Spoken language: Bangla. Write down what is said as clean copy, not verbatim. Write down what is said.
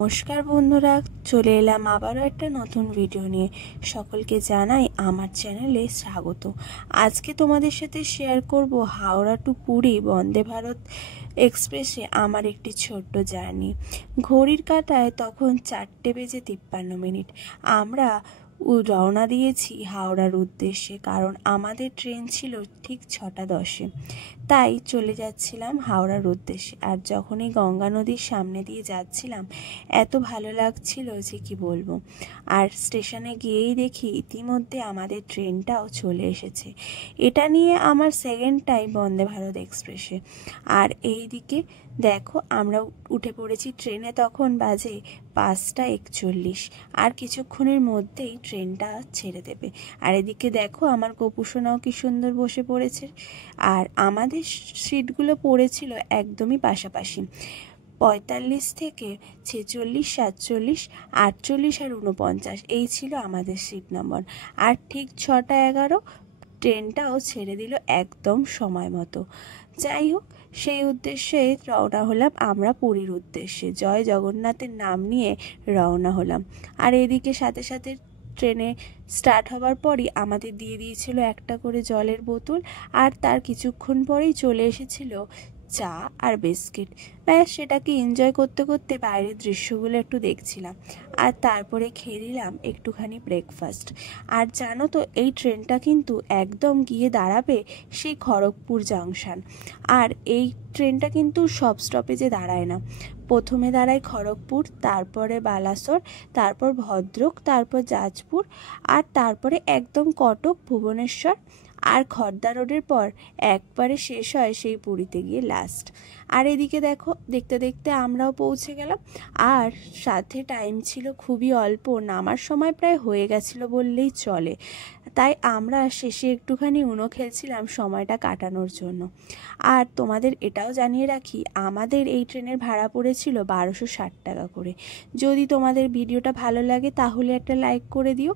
নমস্কার বন্ধুরা, চলে এলাম আবারও একটা নতুন ভিডিও নিয়ে। সকলকে জানাই আমার চ্যানেলে স্বাগত। আজকে তোমাদের সাথে শেয়ার করব হাওড়া টু পুরী বন্দে ভারত এক্সপ্রেসে আমার একটি ছোট্ট জার্নি। ঘড়ির কাঁটায় তখন 4:53। আমরা রওনা দিয়েছি হাওড়ার উদ্দেশ্যে, কারণ আমাদের ট্রেন ছিল ঠিক 6:10-এ। তাই চলে যাচ্ছিলাম হাওড়ার উদ্দেশ্যে। আর যখনই গঙ্গা নদীর সামনে দিয়ে যাচ্ছিলাম, এত ভালো লাগছিল যে কি বলবো। আর স্টেশনে গিয়েই দেখি ইতিমধ্যে আমাদের ট্রেনটাও চলে এসেছে। এটা নিয়ে আমার সেকেন্ড টাইম বন্দে ভারত এক্সপ্রেসে। আর এই দিকে দেখো, আমরা উঠে পড়েছি ট্রেনে। তখন বাজে 5:41, আর কিছুক্ষণের মধ্যেই ট্রেনটা ছেড়ে দেবে। আর এদিকে দেখো, আমার গোপুসোনাও কি সুন্দর বসে পড়েছে। আর আমাদের সিটগুলো পড়েছিল একদমই পাশাপাশি। 45 থেকে 46, 47, 48 আর 49 এই ছিল আমাদের সিট নম্বর। আর ঠিক 6:11 ট্রেনটাও ছেড়ে দিল একদম সময় মতো। যাই হোক, সেই উদ্দেশ্যে রওনা হলাম আমরা পুরীর উদ্দেশ্যে। জয় জগন্নাথের নাম নিয়ে রওনা হলাম। আর এদিকে সাথে সাথে ট্রেনে স্টার্ট হবার পরই আমাদের দিয়ে দিয়েছিল একটা করে জলের বোতল। আর তার কিছুক্ষণ পরেই চলে এসেছিল চা আর বিস্কিট। ব্যাস, সেটাকে এনজয় করতে করতে বাইরের দৃশ্যগুলো একটু দেখছিলাম। আর তারপরে খেয়ে নিলাম একটুখানি ব্রেকফাস্ট। আর জানো তো, এই ট্রেনটা কিন্তু একদম গিয়ে দাঁড়াবে সেই খড়গপুর জাংশন। আর এই ট্রেনটা কিন্তু সব স্টপেজে দাঁড়ায় না। প্রথমে দাঁড়ায় খড়গপুর, তারপরে বালাসোর, তারপর ভদ্রক, তারপর জাজপুর, আর তারপরে একদম কটক, ভুবনেশ্বর আর খড়দা রোডের পর একবারে শেষ হয় সেই পুরীতে গিয়ে লাস্ট। আর এদিকে দেখো, দেখতে দেখতে আমরাও পৌঁছে গেলাম। আর সাথে টাইম ছিল খুবই অল্প, নামার সময় প্রায় হয়ে গেছিলো বললেই চলে। তাই আমরা শেষে একটুখানি উনো খেলছিলাম সময়টা কাটানোর জন্য। আর তোমাদের এটাও জানিয়ে রাখি, আমাদের এই ট্রেনের ভাড়া পড়েছিল 1260 টাকা করে। যদি তোমাদের ভিডিওটা ভালো লাগে তাহলে একটা লাইক করে দিও।